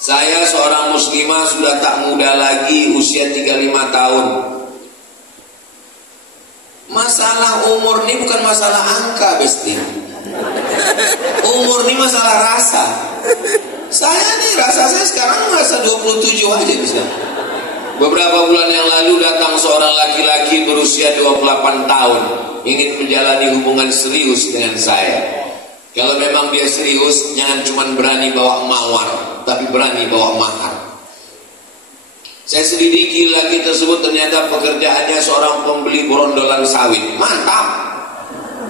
Saya seorang muslimah sudah tak muda lagi, usia 35 tahun. Masalah umur ini bukan masalah angka, Besti. Umur ini masalah rasa. Saya nih, rasa saya sekarang merasa 27 aja bisa. Beberapa bulan yang lalu datang seorang laki-laki berusia 28 tahun, ingin menjalani hubungan serius dengan saya. Kalau memang dia serius, jangan cuma berani bawa mawar, tapi berani bawa mahar. Saya selidiki lagi tersebut, ternyata pekerjaannya seorang pembeli berondolan sawit. Mantap.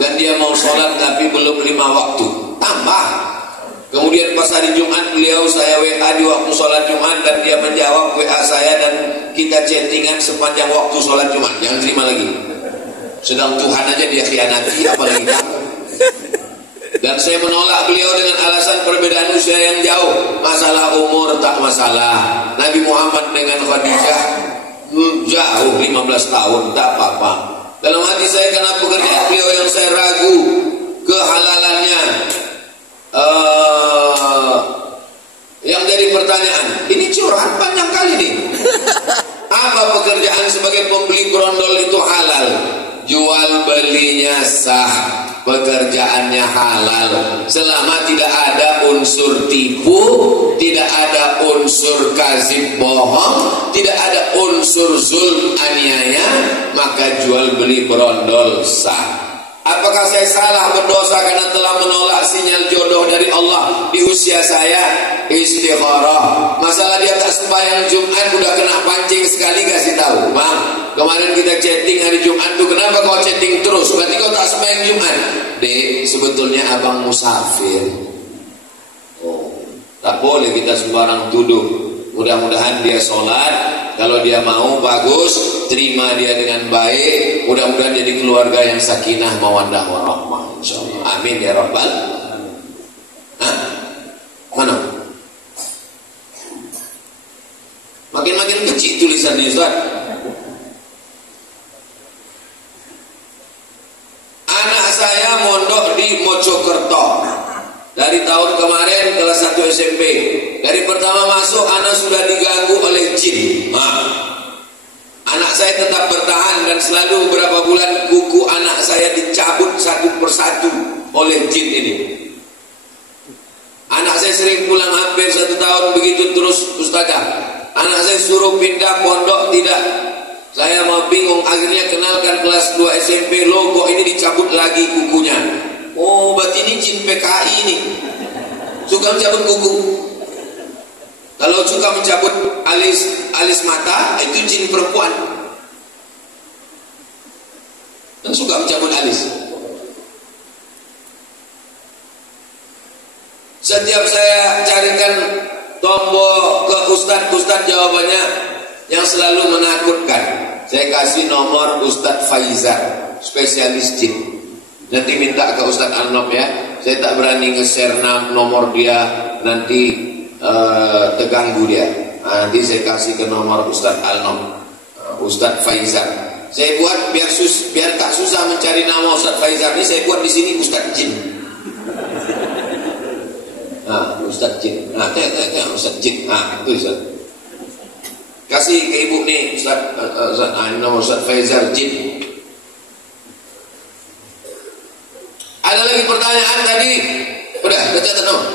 Dan dia mau sholat tapi belum 5 waktu. Tambah. Kemudian pas hari Jumat beliau saya WA di waktu sholat Jumat, dan dia menjawab WA saya, dan kita chattingan sepanjang waktu sholat Jumat. Jangan terima lagi. Sedang Tuhan aja dia khianati, apalagi kamu. Dan saya menolak beliau dengan alasan perbedaan usia yang jauh. Masalah umur tak masalah. Nabi Muhammad dengan Khadijah jauh 15 tahun, tak apa-apa. Dalam hati saya, karena pekerjaan beliau yang saya ragu kehalalannya, yang jadi pertanyaan, ini curhat panjang kali nih. Apa pekerjaan sebagai pembeli berondol itu halal? Jual belinya sah, pekerjaannya halal, selama tidak ada unsur tipu, tidak ada unsur kazib bohong, tidak ada unsur zulm aniaya, maka jual beli berondol sah. Apakah saya salah berdosa karena telah menolak sinyal jodoh dari Allah di usia saya? Istikharah. Masalah dia tak sembahyang Jumat, udah kena pancing sekali, kasih tahu, Bang, kemarin kita chatting hari Jumat tuh, kenapa kau chatting terus? Berarti kau tak sembahyang Jumat. Dek, sebetulnya abang musafir. Oh, tak boleh kita sembarang tuduh. Mudah-mudahan dia sholat. Kalau dia mau, bagus, terima dia dengan baik. Mudah-mudahan jadi keluarga yang sakinah mawaddah warahmah, insyaallah. Amin ya rabbal. Hah? Mana? Makin-makin kecil tulisannya, Ustaz. Anak saya mondok di Mojokerto. Dari tahun kemarin kelas 1 SMP. Dari pertama masuk anak sudah diganggu oleh jin. Anak saya tetap bertahan, dan selalu beberapa bulan kuku anak saya dicabut satu persatu oleh jin ini. Anak saya sering pulang hampir 1 tahun begitu terus, Ustazah. Anak saya suruh pindah pondok, tidak. Saya mau bingung, akhirnya kenalkan kelas 2 SMP, logo ini dicabut lagi kukunya. Oh, berarti ini jin PKI ini. Suka mencabut kuku. Kalau suka mencabut alis mata, itu jin perempuan. Dan suka mencabut alis. Setiap saya carikan tombol ke ustadz jawabannya yang selalu menakutkan. Saya kasih nomor Ustadz Faizar, spesialis jin. Nanti minta ke Ustadz Arnob ya. Saya tak berani nge-share nomor dia, nanti terganggu dia. Nanti saya kasih ke nomor Ustadz Arnob, Ustadz Faizar. Saya buat biar tak susah mencari nama Ustadz Faizar ini. Saya buat di sini Ustadz Jin. Ustadz Jin. Ustadz Jin. Itu Ustadz. Kasih ke ibu nih nomor Ustadz Faizar Jin. Ada lagi pertanyaan tadi? Udah catat nomor.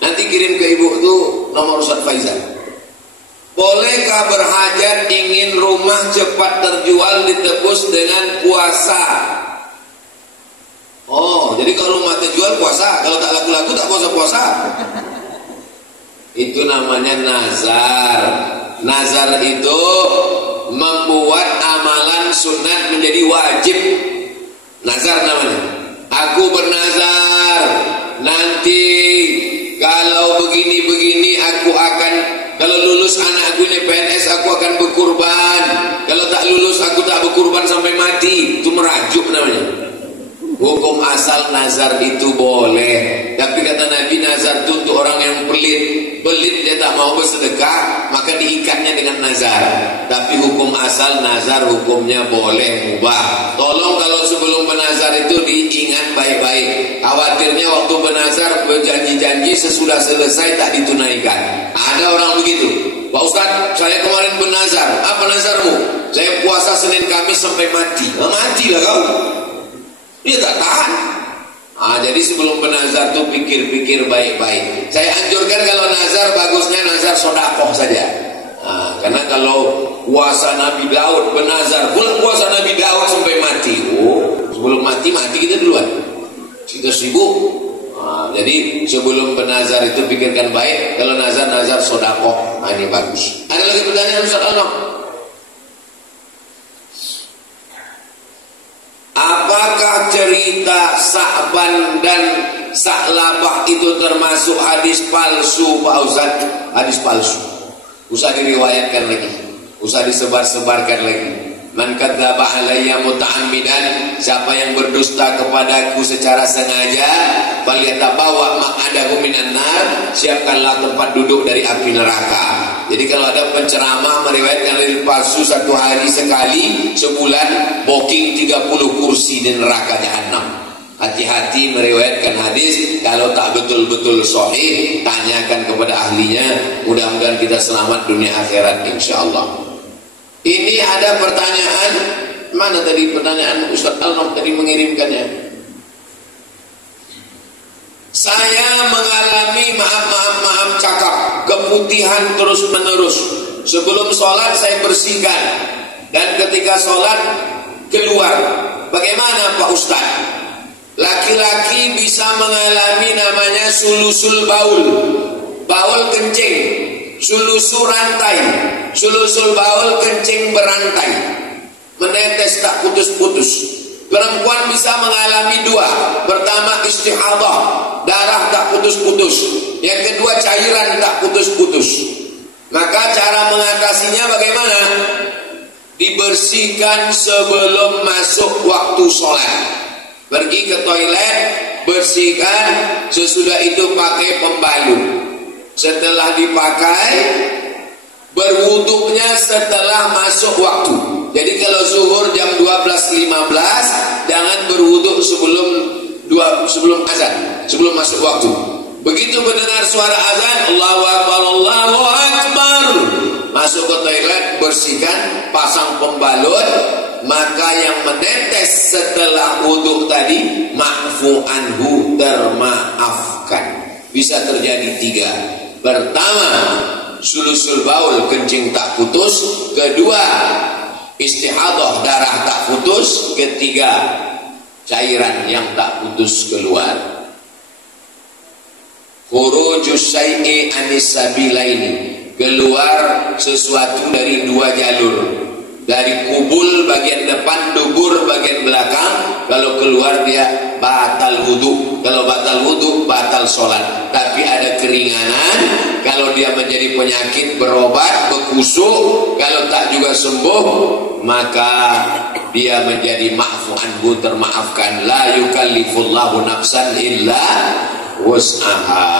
Nanti kirim ke ibu tuh nomor Ustadz Faizal. Bolehkah berhajat ingin rumah cepat terjual ditebus dengan puasa? Oh, jadi kalau rumah terjual puasa, kalau tak laku-laku tak puasa-puasa. Itu namanya nazar. Nazar itu membuat amalan sunat menjadi wajib. Nazar namanya. Aku bernazar, nanti kalau begini-begini aku akan, kalau lulus anakku ini PNS aku akan berkurban, kalau tak lulus aku tak berkurban sampai mati. Itu merajuk namanya. Hukum asal nazar itu boleh, tapi kata Nabi, nazar itu untuk orang yang pelit. Pelit dia tak mau mau bersedekah maka diikatnya dengan nazar. Tapi hukum asal nazar hukumnya boleh, mubah. Tolong kalau sebelum bernazar itu diingat baik-baik. Khawatirnya waktu bernazar berjanji-janji sesudah selesai tak ditunaikan. Ada orang begitu. Pak Ustadz, saya kemarin bernazar. Apa nazarmu? Saya puasa Senin Kamis sampai mati. Matilah kau. Dia tak tahan. Jadi sebelum bernazar tuh pikir-pikir baik-baik. Saya anjurkan kalau nazar bagusnya nazar sodakoh saja. Karena kalau puasa Nabi Daud bernazar, puasa Nabi Daud sampai mati. Sebelum mati kita duluan. Kita sibuk. Jadi sebelum bernazar itu pikirkan baik. Kalau nazar sodakoh, ini bagus. Ada lagi pertanyaan Ustaz Alno? Apakah cerita Sa'ban dan Sa'labah itu termasuk hadis palsu, Pak Ustaz? Hadis palsu. Usah diriwayatkan lagi, usah disebar-sebarkan lagi. Man kadzdzaba alayya muta'ammidan, siapa yang berdusta kepadaku secara sengaja, falyatabawa maq'adahu minan nar, siapkanlah tempat duduk dari api neraka. Jadi kalau ada penceramah meriwayatkan hadis palsu satu hari sekali, sebulan booking 30 kursi di neraka jahanam. Hati-hati meriwayatkan hadis. Kalau tak betul-betul sahih, tanyakan kepada ahlinya. Mudah-mudahan kita selamat dunia akhirat insyaallah. Ini ada pertanyaan. Mana tadi pertanyaan Ustaz Alno tadi mengirimkannya? Saya mengalami maaf cakap keputihan terus menerus. Sebelum sholat saya bersihkan, dan ketika sholat keluar. Bagaimana Pak Ustaz? Laki-laki bisa mengalami namanya sulusul baul, baul kencing, sulusul rantai, sulusul baul kencing berantai, menetes tak putus-putus. Perempuan bisa mengalami dua. Pertama istihadah, darah tak putus-putus. Yang kedua cairan tak putus-putus. Maka cara mengatasinya bagaimana? Dibersihkan sebelum masuk waktu sholat. Pergi ke toilet, bersihkan, sesudah itu pakai pembalut. Setelah dipakai, berwuduknya setelah masuk waktu. Jadi kalau zuhur jam 12.15, jangan berwuduk sebelum azan, sebelum masuk waktu. Begitu mendengar suara azan, Allahu Akbar, Allahu Akbar, masuk ke toilet, bersihkan, pasang pembalut. Maka yang menetes setelah wudhu tadi, ma'fu anhu, termaafkan. Bisa terjadi tiga. Pertama, sulusul baul, kencing tak putus. Kedua, istihadah, darah tak putus. Ketiga, cairan yang tak putus keluar. Khurujus syai'i anis sabilaini, keluar sesuatu dari dua jalur. Dari kubul bagian depan, dubur bagian belakang. Kalau keluar dia batal wudhu. Kalau batal wudhu, batal sholat. Tapi ada keringanan. Kalau dia menjadi penyakit, berobat, berkusuk. Kalau tak juga sembuh, maka dia menjadi ma'fu anhu, termaafkan. La yukallifullahu nafsan illa wus'aha.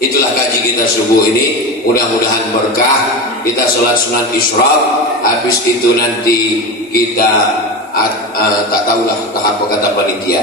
Itulah kaji kita subuh ini. Mudah-mudahan berkah. Kita sholat sunat isyraq. Habis itu nanti kita tak tahulah apa kata panitia.